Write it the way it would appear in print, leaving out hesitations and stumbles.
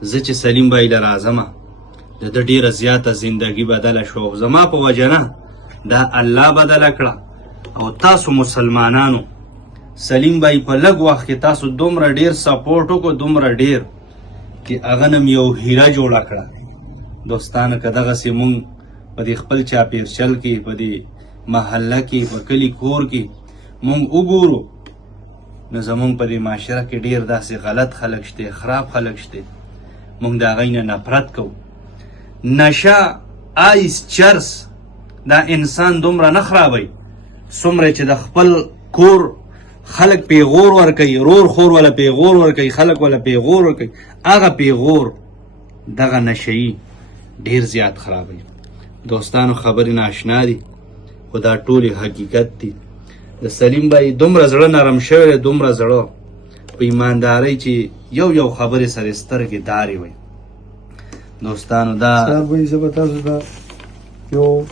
زه چې سلیم بای له راځمه د ده ډېره زیاته زندګي بدله شوه او زما په وجه نه دا الله بدله کړه. او تاسو مسلمانانو سلیم بای په لږ وخت کې تاسو دومره ډېر سپورټ وکړو، دومره ډېر چې هغه نه م یو هیره جوړه کړه. دوستانو که دغسې مونږ په دې خپل چاپېرچل کې، په دې محله کې، په کلي کور کې مونږ وګورو، نو زمونږ په دې معاشره کې ډېر داسې غلط خلک شته، خراب خلک شته. مونږ د هغوی نه نفرت کوو. نشه، آیس، چرس دا انسان دومره نه خرابوي څومره چې د خپل کور خلک پیغور ورکوي، رور خور ولا پیغور ورکوي، خلک ولا پیغور ورکوي. هغه پیغور دغه نشهیي ډېر زیات خرابوي. دوستانو خبرې ناشنا دي خو دا ټولې حقیقت دي. د سلیم بای دومره زړه نرم شوی دی، دومره زړه په ایماندارۍ چې یو یو خبرې سره سترګې دارې وي. دوستانو دا صاحب وایي زه به تاسو ته یو